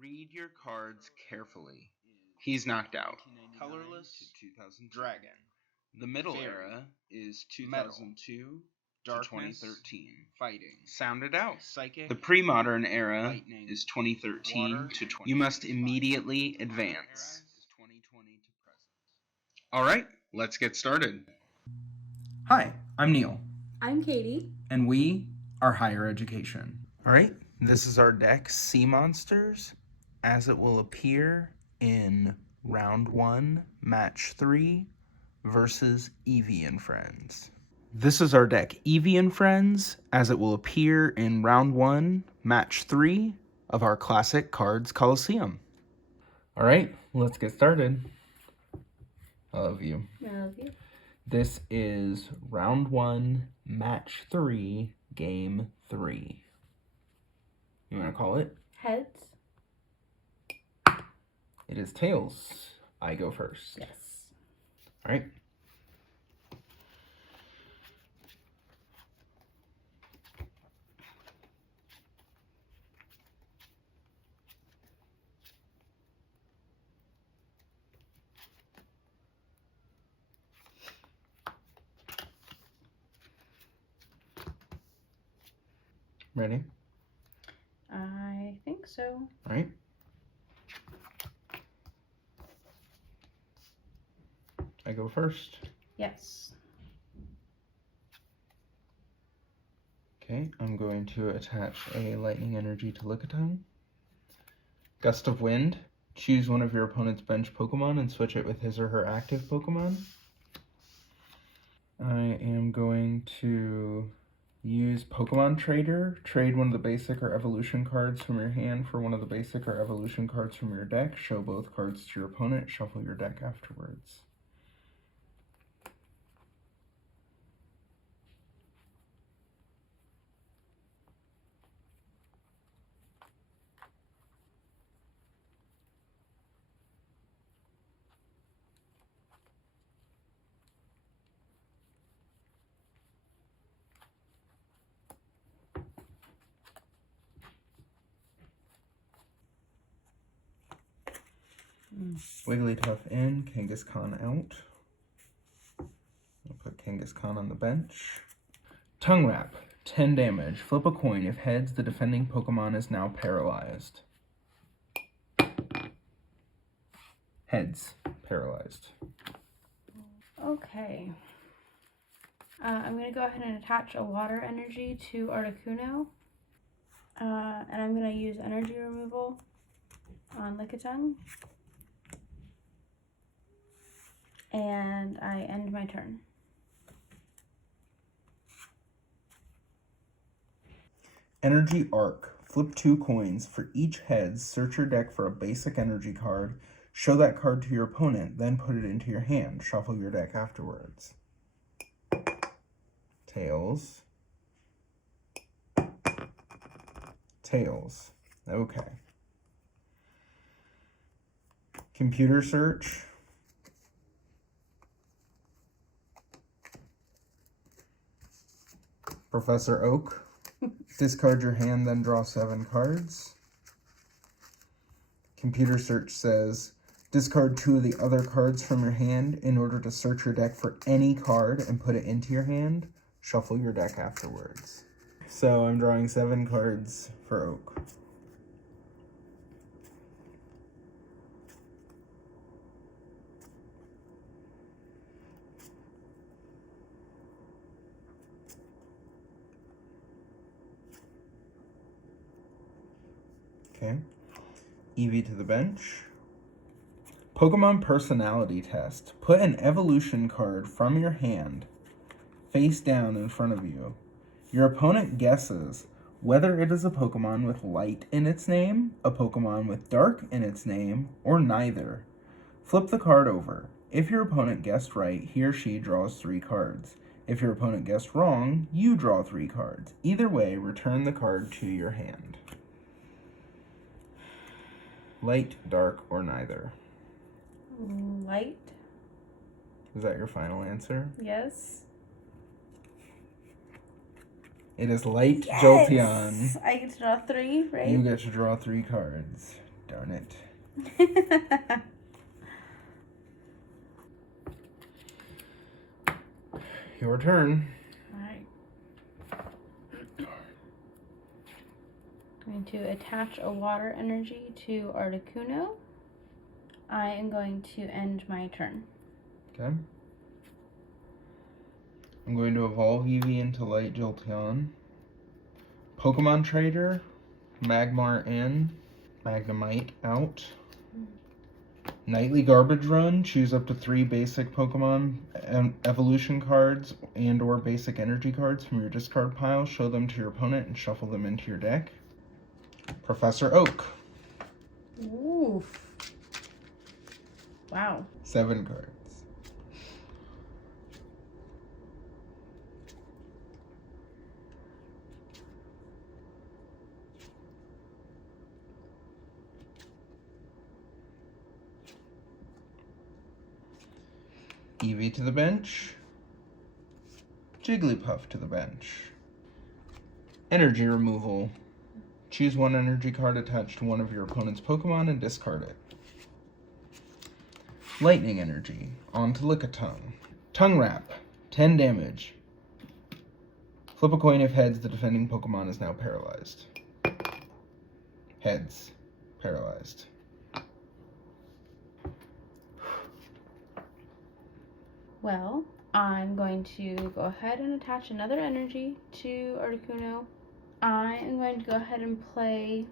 Read your cards carefully. He's knocked out. Colorless, Dragon. The Middle Era is 2002 to 2013. Fighting. Sound it out. Psychic. The Pre-Modern Era Lightning. is 2013 Water. to 20. You must immediately advance. Is 2020 to present. All right, let's get started. Hi, I'm Neil, I'm Katie. and we are Higher Education. All right, this is our deck, Sea Monsters, as it will appear in Round 1, Match 3, versus Eevee Friends. This is our deck, Eevee Friends, as it will appear in Round 1, Match 3 of our classic CARDS COLOSSEUM. All right, let's get started. I love you. I love you. This is Round 1, Match 3, Game 3. You want to call it? Heads? It is tails. I go first. Yes. All right. Ready? I think so. All right. I go first. Yes. Okay, I'm going to attach a lightning energy to Lickitung. Gust of Wind. Choose one of your opponent's bench Pokemon and switch it with his or her active Pokemon. I am going to use Pokemon Trader. Trade one of the basic or evolution cards from your hand for one of the basic or evolution cards from your deck. Show both cards to your opponent. Shuffle your deck afterwards. Wigglytuff in, Kangaskhan out. I'll put Kangaskhan on the bench. Tongue Wrap, 10 damage. Flip a coin. If heads, the defending Pokemon is now paralyzed. Heads, paralyzed. Okay. I'm going to go ahead and attach a water energy to Articuno. And I'm going to use energy removal on Lickitung. And I end my turn. Energy Arc. Flip 2 coins. For each heads, search your deck for a basic energy card. Show that card to your opponent, then put it into your hand. Shuffle your deck afterwards. Tails. Tails. Okay. Computer Search. Professor Oak. Discard your hand, then draw 7 cards. Computer Search says, discard 2 of the other cards from your hand in order to search your deck for any card and put it into your hand. Shuffle your deck afterwards. So I'm drawing 7 cards for Oak. Okay. Eevee to the bench. Pokemon Personality Test. Put an evolution card from your hand face down in front of you. Your opponent guesses whether it is a Pokemon with light in its name, a Pokemon with dark in its name, or neither. Flip the card over. If your opponent guessed right, he or she draws 3 cards. If your opponent guessed wrong, you draw 3 cards. Either way, return the card to your hand. Light, dark, or neither. Light? Is that your final answer? Yes. It is Light Yes! Jolteon. I get to draw 3, right? You get to draw 3 cards. Darn it. Your turn. Alright. I'm going to attach a water energy to Articuno. I am going to end my turn. Okay. I'm going to evolve Eevee into Light Jolteon. Pokemon Trader, Magmar in, Magnemite out. Nightly Garbage Run, choose up to 3 basic Pokemon evolution cards and or basic energy cards from your discard pile, show them to your opponent and shuffle them into your deck. Professor Oak. Oof. Wow. 7 cards. Eevee to the bench. Jigglypuff to the bench. Energy removal. Choose 1 energy card attached to one of your opponent's Pokemon and discard it. Lightning energy. On to Lickitung. Tongue Wrap. 10 damage. Flip a coin if heads, the defending Pokemon is now paralyzed. Heads. Paralyzed. Well, I'm going to go ahead and attach another energy to Articuno. I am going to go ahead and play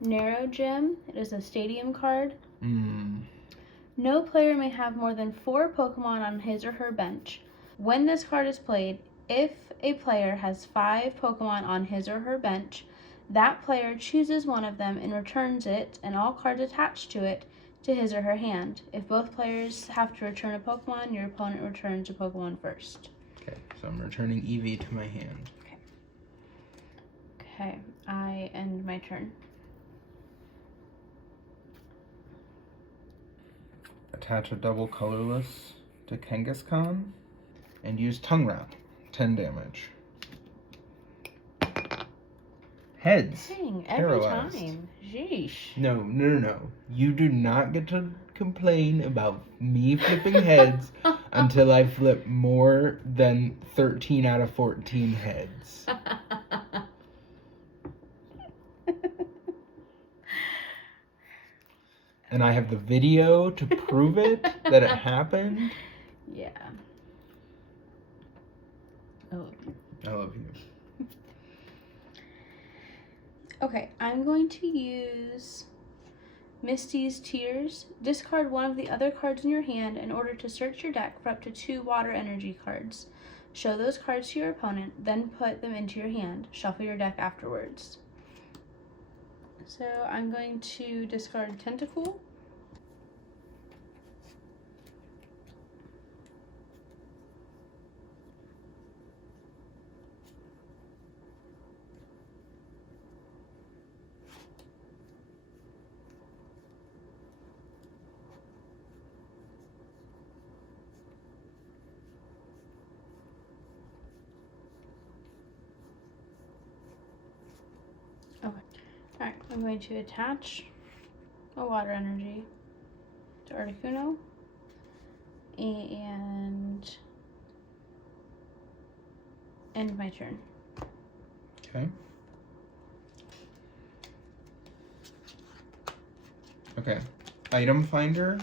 Narrow Gem. It is a stadium card. No player may have more than 4 Pokemon on his or her bench. When this card is played, if a player has 5 Pokemon on his or her bench, that player chooses one of them and returns it and all cards attached to it to his or her hand. If both players have to return a Pokemon, your opponent returns a Pokemon first. Okay, so I'm returning Eevee to my hand. Okay, I end my turn. Attach a double colorless to Kangaskhan and use Tongue Wrap. 10 damage. Heads. Dang, every Paralyzed. time. Sheesh. No. You do not get to complain about me flipping heads until I flip more than 13 out of 14 heads. And I have the video to prove it, that it happened. Yeah. Oh. I love you. Okay, I'm going to use Misty's Tears. Discard one of the other cards in your hand in order to search your deck for up to 2 water energy cards. Show those cards to your opponent, then put them into your hand. Shuffle your deck afterwards. So I'm going to discard Tentacool. Okay. Alright, I'm going to attach a water energy to Articuno and end my turn. Okay. Okay. Item Finder.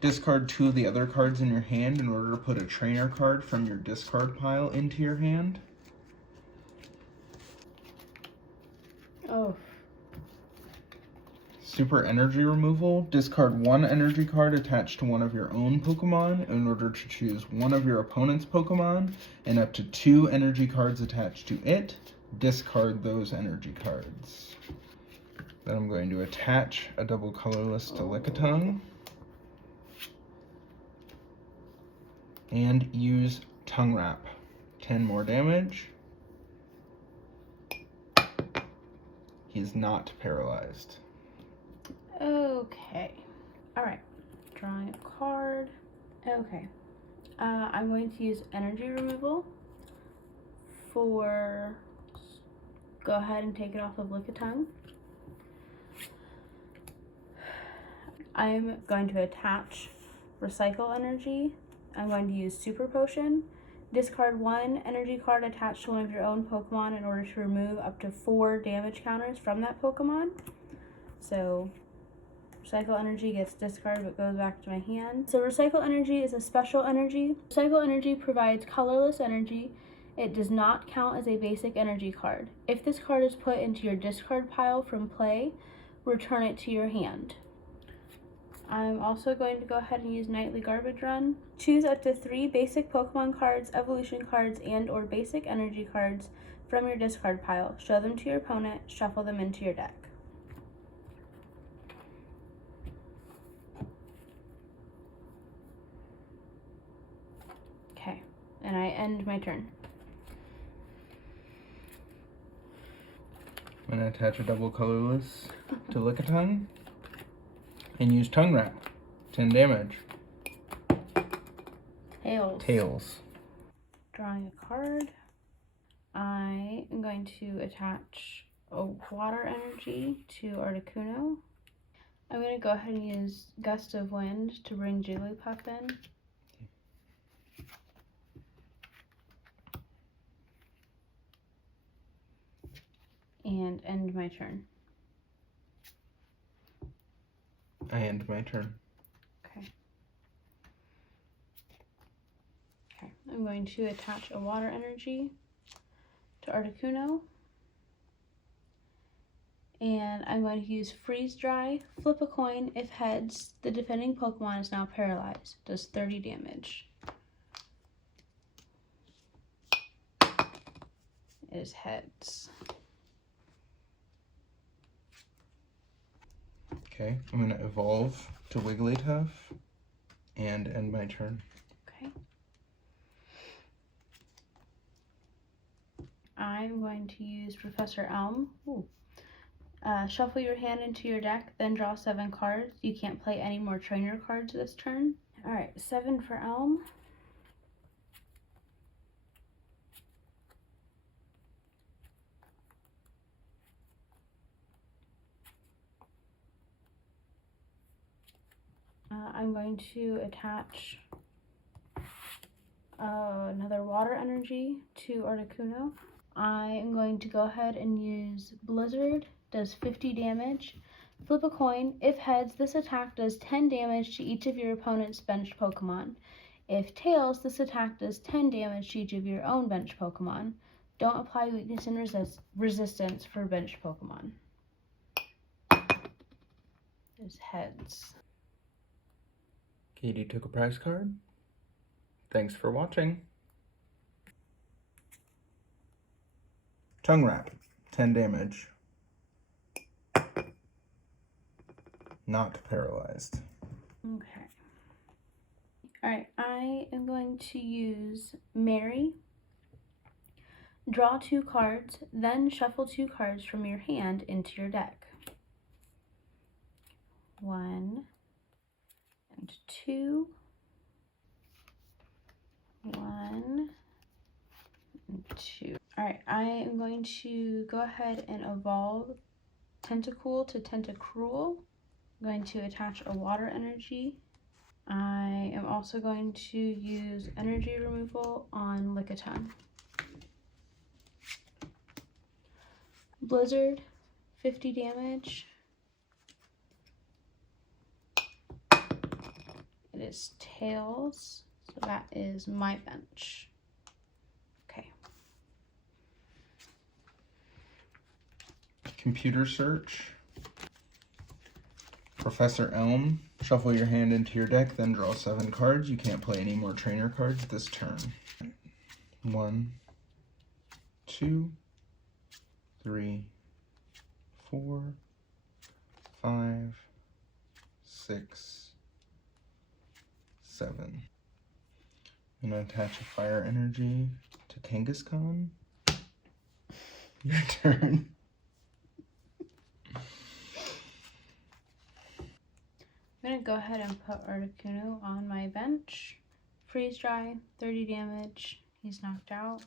Discard 2 of the other cards in your hand in order to put a trainer card from your discard pile into your hand. Oh. Super Energy Removal. Discard 1 energy card attached to one of your own Pokemon in order to choose one of your opponent's Pokemon and up to 2 energy cards attached to it. Discard those energy cards. Then I'm going to attach a double colorless to Lickitung and use Tongue Wrap. 10 more damage. He's not paralyzed. Okay. Alright. Drawing a card. Okay. I'm going to use energy removal for... Go ahead and take it off of Lickitung. I'm going to attach Recycle Energy. I'm going to use Super Potion. Discard 1 energy card attached to one of your own Pokemon in order to remove up to 4 damage counters from that Pokemon. So Recycle Energy gets discarded but goes back to my hand. So Recycle Energy is a special energy. Recycle Energy provides colorless energy. It does not count as a basic energy card. If this card is put into your discard pile from play, return it to your hand. I'm also going to go ahead and use Nightly Garbage Run. Choose up to 3 basic Pokemon cards, evolution cards, and or basic energy cards from your discard pile. Show them to your opponent, shuffle them into your deck. Okay, and I end my turn. I'm going to attach a double colorless to Lickitung and use Tongue Wrap. 10 damage. Tails. Drawing a card. I am going to attach a Water Energy to Articuno. I'm going to go ahead and use Gust of Wind to bring Jigglypuff in. And end my turn. I end my turn. Okay. Okay, I'm going to attach a Water Energy to Articuno. And I'm going to use Freeze Dry. Flip a coin. If heads, the defending Pokemon is now paralyzed. Does 30 damage. It is heads. Okay, I'm going to evolve to Wigglytuff and end my turn. Okay. I'm going to use Professor Elm. Ooh. Shuffle your hand into your deck, then draw 7 cards. You can't play any more trainer cards this turn. Alright, 7 for Elm. I'm going to attach another Water Energy to Articuno. I am going to go ahead and use Blizzard. Does 50 damage. Flip a coin. If heads, this attack does 10 damage to each of your opponent's benched Pokemon. If tails, this attack does 10 damage to each of your own benched Pokemon. Don't apply weakness and resistance for benched Pokemon. There's heads. Katie took a prize card. Thanks for watching. Tongue Wrap, 10 damage. Not paralyzed. Okay. Alright, I am going to use Mary. Draw 2 cards, then shuffle 2 cards from your hand into your deck. 1 and 2. 1 and 2. Alright, I am going to go ahead and evolve Tentacool to Tentacruel. I'm going to attach a Water Energy. I am also going to use energy removal on Lickitung. Blizzard, 50 damage. It is tails, so that is my bench. Okay. Computer search. Professor Elm, shuffle your hand into your deck, then draw 7 cards. You can't play any more trainer cards this turn. 1, 2, 3, 4, 5, 6, 7. I'm going to attach a Fire Energy to Kangaskhan. Your turn. I'm going to go ahead and put Articuno on my bench. Freeze Dry, 30 damage. He's knocked out.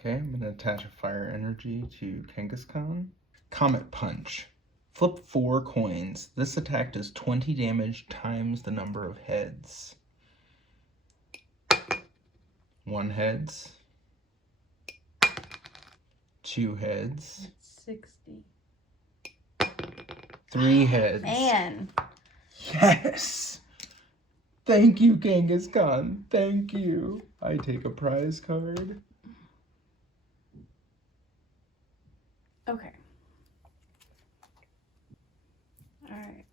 Okay, I'm going to attach a fire energy to Kangaskhan. Comet Punch. Flip 4 coins. This attack does 20 damage times the number of heads. 1 heads. 2 heads. That's 60. 3 heads. Man. Yes! Thank you, Kangaskhan. Thank you. I take a prize card. Okay. Alright.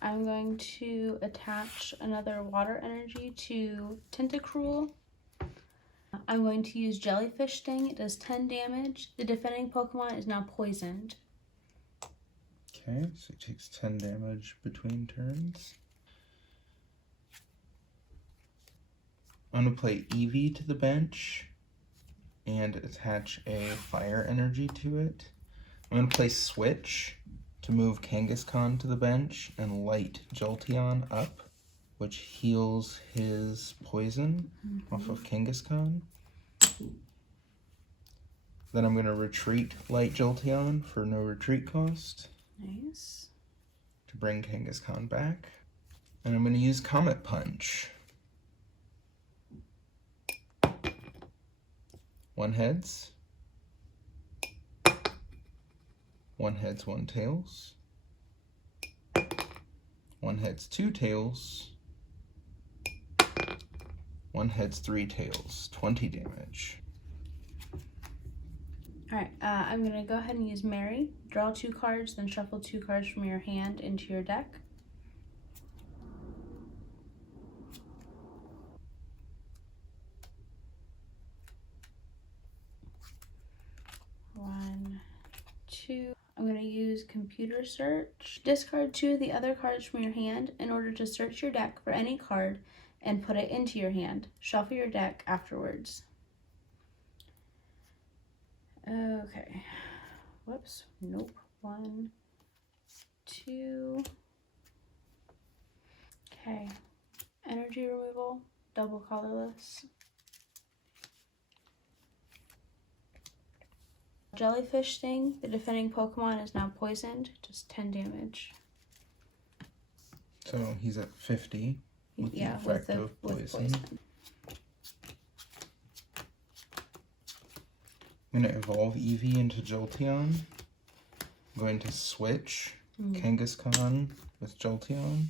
I'm going to attach another water energy to Tentacruel. I'm going to use Jellyfish Sting. It does 10 damage. The defending Pokemon is now poisoned. Okay, so it takes 10 damage between turns. I'm going to play Eevee to the bench and attach a fire energy to it. I'm going to play Switch to move Kangaskhan to the bench and light Jolteon up, which heals his poison off of Kangaskhan. Then I'm going to retreat light Jolteon for no retreat cost. Nice. To bring Kangaskhan back. And I'm going to use Comet Punch. 1 heads. 1 heads, 1 tails. 1 heads, 2 tails. 1 heads, 3 tails. 20 damage. Alright, I'm going to go ahead and use Mary. Draw 2 cards, then shuffle 2 cards from your hand into your deck. One, 2. I'm going to use Computer Search. Discard 2 of the other cards from your hand in order to search your deck for any card and put it into your hand. Shuffle your deck afterwards. Okay. Whoops. Nope. 1, 2. Okay. Energy removal. Double colorless. Jellyfish Sting. The defending Pokemon is now poisoned. Just 10 damage. So he's at 50 with the effect of poison. I'm going to evolve Eevee into Jolteon. I'm going to switch Kangaskhan with Jolteon.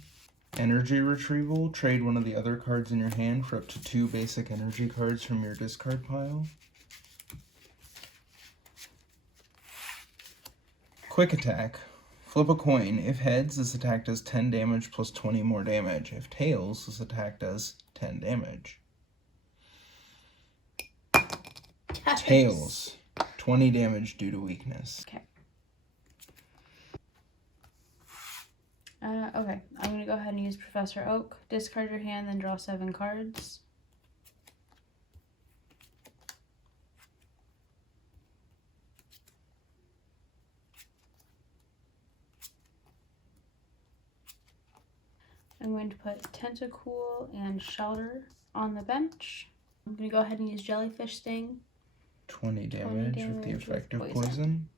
Energy retrieval. Trade one of the other cards in your hand for up to 2 basic energy cards from your discard pile. Quick attack. Flip a coin. If heads, this attack does 10 damage plus 20 more damage. If tails, this attack does 10 damage. Nice. Tails. 20 damage due to weakness. Okay. Okay, I'm going to go ahead and use Professor Oak. Discard your hand, then draw 7 cards. I'm going to put Tentacool and Shelter on the bench. I'm going to go ahead and use Jellyfish Sting. 20 damage with the effect of poison.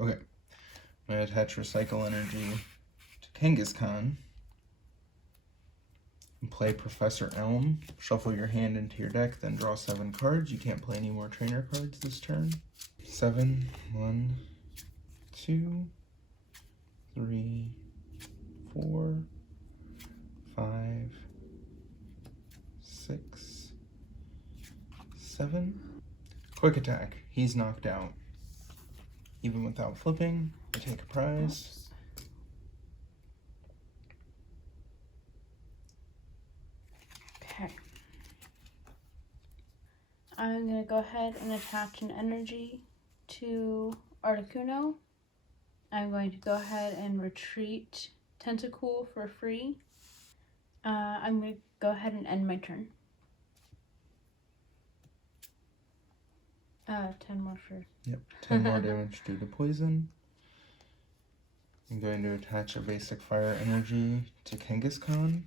Okay. I'm going to attach Recycle Energy to Kangaskhan. And play Professor Elm. Shuffle your hand into your deck, then draw 7 cards. You can't play any more trainer cards this turn. 7, 1, 2, 3, 4, 5, 6, 7. Quick attack. He's knocked out. Even without flipping, I take a prize. Okay. I'm going to go ahead and attach an energy to Articuno. I'm going to go ahead and retreat Tentacool for free. I'm going to go ahead and end my turn. 10 more for... Yep, 10 more damage due to poison. I'm going to attach a basic fire energy to Kangaskhan.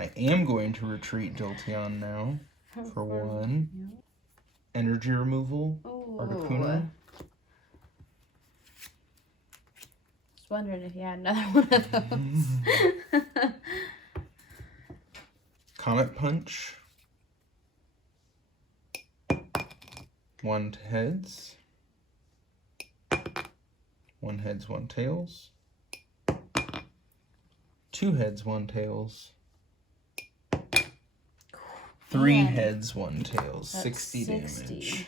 I am going to retreat Jolteon now for 1. Energy removal. Articuno. Just wondering if you had another one of those. Comet Punch. 1 heads. 1 heads, 1 tails. 2 heads, 1 tails. 3 heads, 1 tails. 60 damage.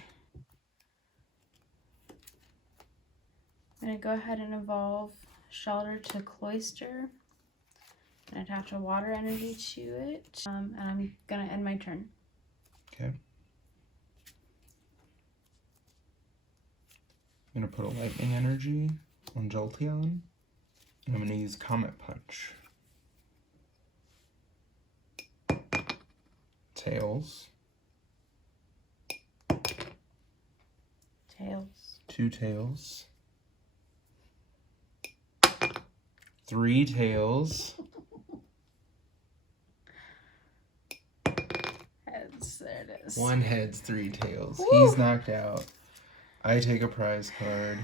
I'm going to go ahead and evolve Shelter to Cloister and attach a water energy to it. And I'm going to end my turn. Okay. I'm going to put a lightning energy on Jolteon. I'm going to use Comet Punch. Tails. 2 tails. 3 tails. Heads, there it is. 1 heads, 3 tails. Woo! He's knocked out. I take a prize card.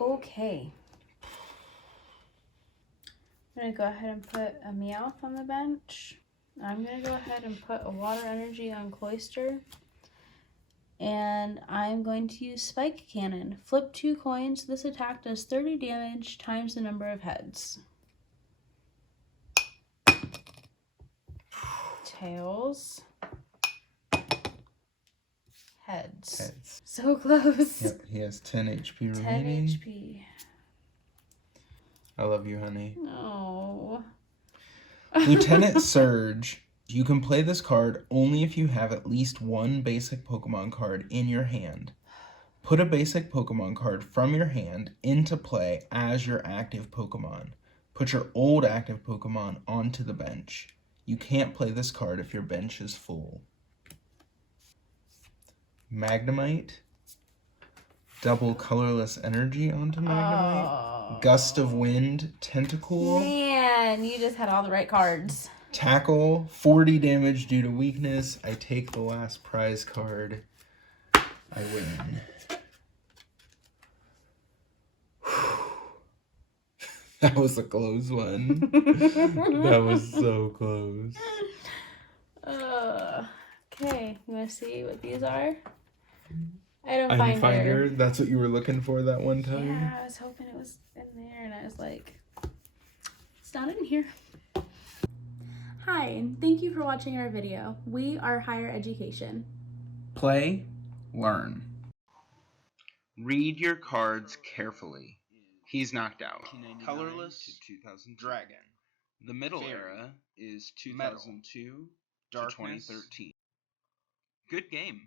Okay. I'm going to go ahead and put a Meowth on the bench. I'm going to go ahead and put a water energy on Cloister. And I'm going to use Spike Cannon. Flip 2 coins. This attack does 30 damage times the number of heads. Tails. Heads. So close. Yep, he has 10 HP remaining. 10 HP. I love you, honey. No. Lieutenant Surge. You can play this card only if you have at least 1 basic Pokemon card in your hand. Put a basic Pokemon card from your hand into play as your active Pokemon. Put your old active Pokemon onto the bench. You can't play this card if your bench is full. Magnemite. Double colorless energy onto Magnemite. Oh. Gust of Wind, Tentacool. Man, you just had all the right cards. Tackle, 40 damage due to weakness. I take the last prize card. I win. That was a close one. That was so close. Okay, you want to see what these are? Item Finder. That's what you were looking for that one time? Yeah, I was hoping it was in there, and I was like, it's not in here. Hi, and thank you for watching our video. We are Higher Education. Play, learn. Read your cards carefully. He's knocked out. Colorless, 2000 Dragon. The middle era is 2002 to 2013. Good game.